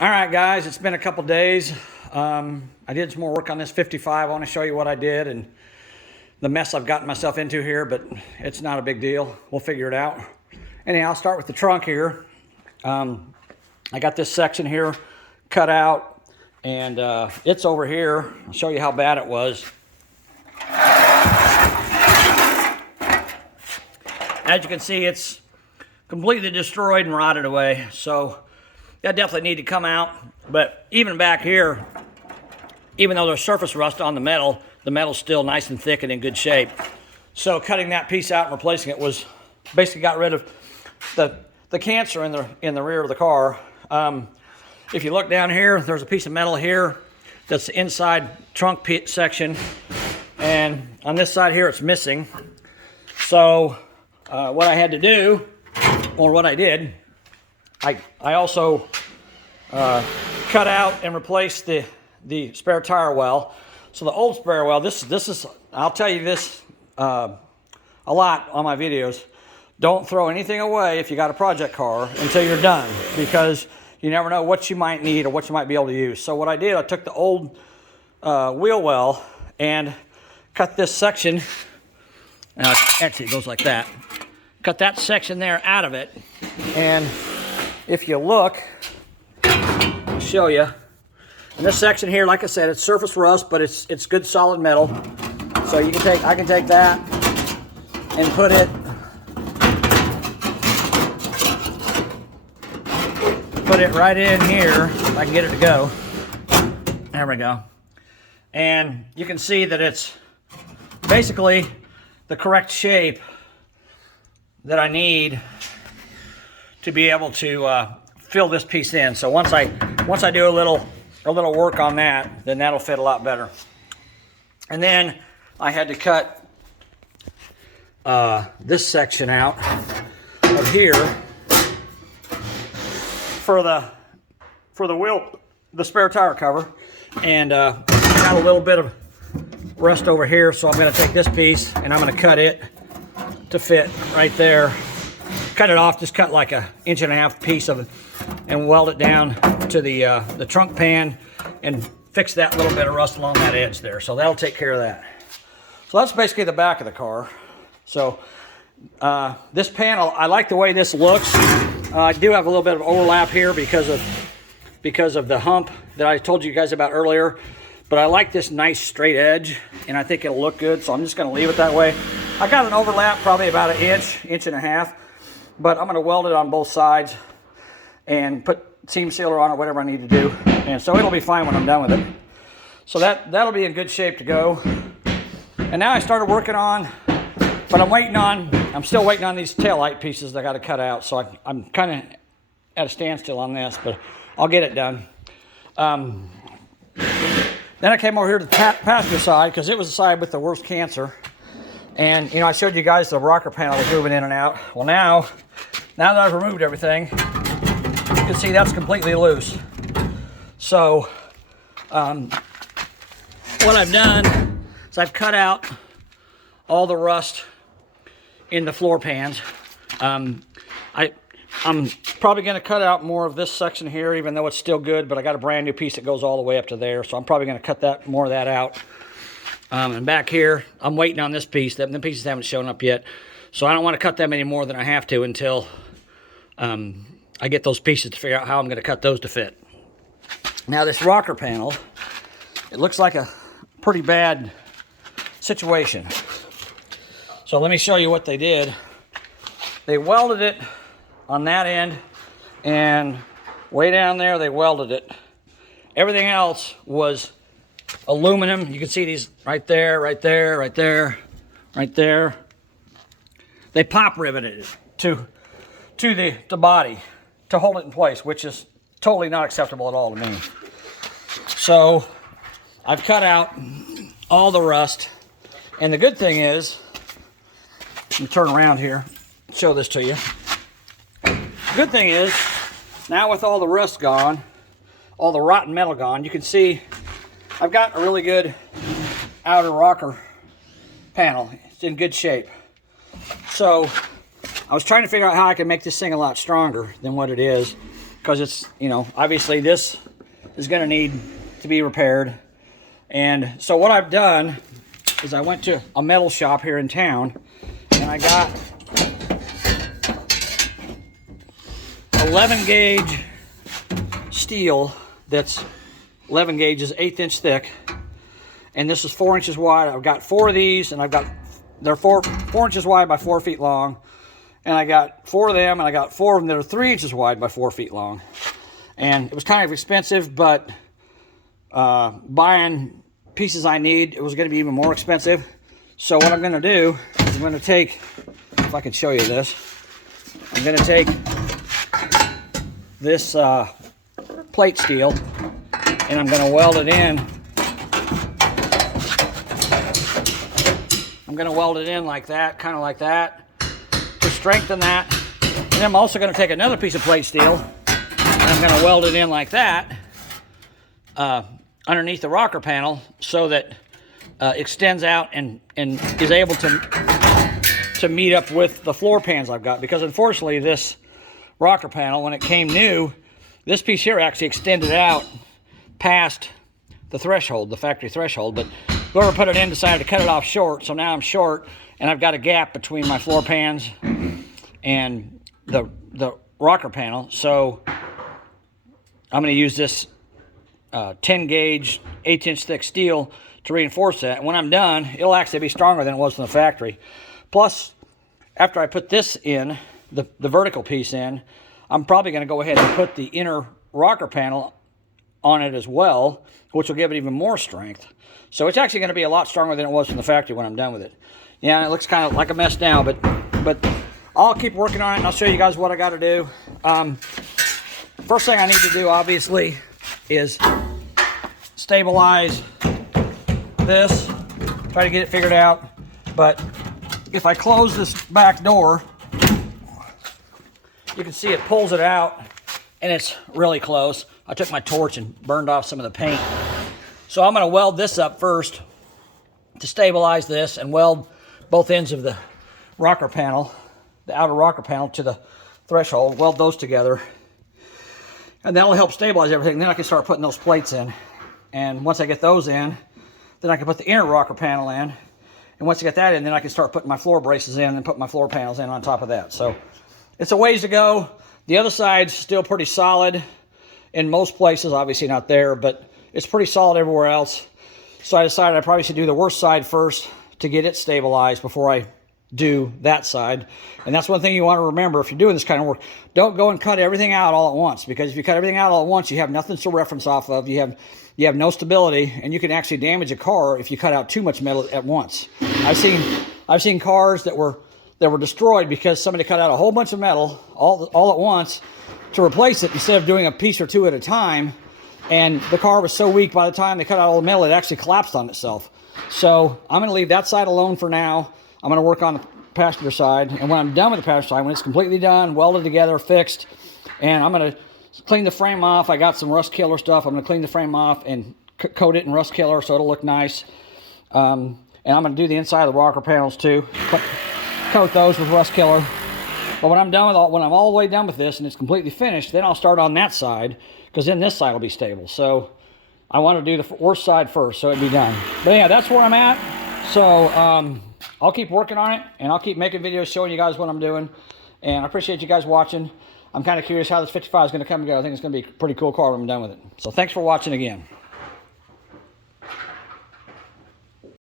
All right, guys, it's been a couple days. I did some more work on this 55. I want to show you what I did and the mess I've gotten myself into here, but it's not a big deal. We'll figure it out. Anyhow, I'll start with the trunk here. I got this section here cut out, and it's over here. I'll show you how bad it was. As you can see, it's completely destroyed and rotted away, so that definitely need to come out. But even back here, even though there's surface rust on the metal's still nice and thick and in good shape. So cutting that piece out and replacing it was basically got rid of the cancer in the rear of the car. If you look down here, there's a piece of metal here that's the inside trunk section, and on this side here it's missing. So what I had to do, or what I did, I also cut out and replaced the spare tire well. So the old spare well, this is, I'll tell you this a lot on my videos. Don't throw anything away if you got a project car until you're done, because you never know what you might need or what you might be able to use. So what I did, I took the old wheel well and cut this section. Actually, it goes like that. Cut that section there out of it, and if you look, I'll show you. In this section here, like I said, it's surface rust, but it's good solid metal. So you can I can take that and put it right in here, if I can get it to go. There we go. And you can see that it's basically the correct shape that I need to be able to fill this piece in. So once I do a little work on that, then that'll fit a lot better. And then I had to cut this section out of here for the wheel, the spare tire cover, and got a little bit of rust over here. So I'm going to take this piece and I'm going to cut it to fit right there. Cut it off, just cut like an 1.5 inch piece of it, and weld it down to the trunk pan and fix that little bit of rust along that edge there. So that'll take care of that. So that's basically the back of the car. So this panel, I like the way this looks. I do have a little bit of overlap here because of the hump that I told you guys about earlier. But I like this nice straight edge, and I think it'll look good, so I'm just going to leave it that way. I got an overlap probably about 1 inch, 1.5 inches, but I'm going to weld it on both sides and put seam sealer on it, whatever I need to do. And so it'll be fine when I'm done with it. So that'll be in good shape to go. And now I started working on, but I'm still waiting on these taillight pieces that I got to cut out. So I'm kind of at a standstill on this, but I'll get it done. Then I came over here to the passenger side, because it was the side with the worst cancer. And, you know, I showed you guys the rocker panel was moving in and out. Well, now that I've removed everything, you can see that's completely loose. So, what I've done is I've cut out all the rust in the floor pans. I'm probably going to cut out more of this section here, even though it's still good, but I got a brand new piece that goes all the way up to there, so I'm probably going to cut more of that out. And back here, I'm waiting on this piece. The pieces haven't shown up yet, so I don't want to cut them any more than I have to until I get those pieces to figure out how I'm going to cut those to fit. Now this rocker panel, it looks like a pretty bad situation. So let me show you what they did. They welded it on that end, and way down there they welded it. Everything else was aluminum. You can see these right there, right there, right there, right there. They pop riveted it to the body to hold it in place, which is totally not acceptable at all to me. So I've cut out all the rust, and the good thing is, let me turn around here, show this to you. Good thing is, now with all the rust gone, all the rotten metal gone, you can see I've got a really good outer rocker panel. It's in good shape. So I was trying to figure out how I can make this thing a lot stronger than what it is, because it's, you know, obviously this is going to need to be repaired. And so what I've done is I went to a metal shop here in town, and I got 11 gauge steel that's 11 gauges, 1/8 inch thick, and this is 4 inches wide. I've got 4 of these, and they're 4 inches wide by 4 feet long, and I got 4 of them, and I got 4 of them that are 3 inches wide by 4 feet long. And it was kind of expensive, but buying pieces I need, it was going to be even more expensive. So what I'm going to do is I'm going to take, if I can show you this, I'm going to take this plate steel, and I'm going to weld it in. I'm going to weld it in like that, kind of like that, to strengthen that. And then I'm also going to take another piece of plate steel, and I'm going to weld it in like that underneath the rocker panel, so that extends out and is able to meet up with the floor pans I've got. Because unfortunately, this rocker panel, when it came new, this piece here actually extended out past the threshold, the factory threshold, but whoever put it in decided to cut it off short, so now I'm short, and I've got a gap between my floor pans and the rocker panel. So I'm going to use this 10 gauge, 1/8 inch thick steel to reinforce that. And when I'm done, it'll actually be stronger than it was from the factory. Plus, after I put this in, the vertical piece in, I'm probably going to go ahead and put the inner rocker panel on it as well, which will give it even more strength. So it's actually going to be a lot stronger than it was from the factory when I'm done with it. Yeah, it looks kind of like a mess now, but I'll keep working on it, and I'll show you guys what I got to do. First thing I need to do, obviously, is stabilize this, try to get it figured out. But if I close this back door, you can see it pulls it out, and it's really close. I took my torch and burned off some of the paint. So I'm going to weld this up first to stabilize this, and weld both ends of the rocker panel, the outer rocker panel, to the threshold, weld those together. And that'll help stabilize everything. Then I can start putting those plates in. And once I get those in, then I can put the inner rocker panel in. And once I get that in, then I can start putting my floor braces in and put my floor panels in on top of that. So it's a ways to go. The other side's still pretty solid in most places, obviously not there, but it's pretty solid everywhere else. So I decided I probably should do the worst side first to get it stabilized before I do that side. And that's one thing you want to remember if you're doing this kind of work. Don't go and cut everything out all at once, because if you cut everything out all at once, you have nothing to reference off of. You have no stability, and you can actually damage a car if you cut out too much metal at once. I've seen cars that were destroyed because somebody cut out a whole bunch of metal all at once to replace it, instead of doing a piece or two at a time. And the car was so weak, by the time they cut out all the metal, it actually collapsed on itself. So I'm going to leave that side alone for now. I'm going to work on the passenger side, and when I'm done with the passenger side, when it's completely done, welded together, fixed, and I'm going to clean the frame off. I got some rust killer stuff. I'm going to clean the frame off and coat it in rust killer so it'll look nice. And I'm going to do the inside of the rocker panels too. Coat those with rust killer. But when I'm all the way done with this and it's completely finished, then I'll start on that side, because then this side will be stable. So I want to do the worst side first so it'd be done. But yeah, that's where I'm at. So I'll keep working on it, and I'll keep making videos showing you guys what I'm doing. And I appreciate you guys watching. I'm kind of curious how this 55 is going to come together. I think it's going to be a pretty cool car when I'm done with it. So thanks for watching again.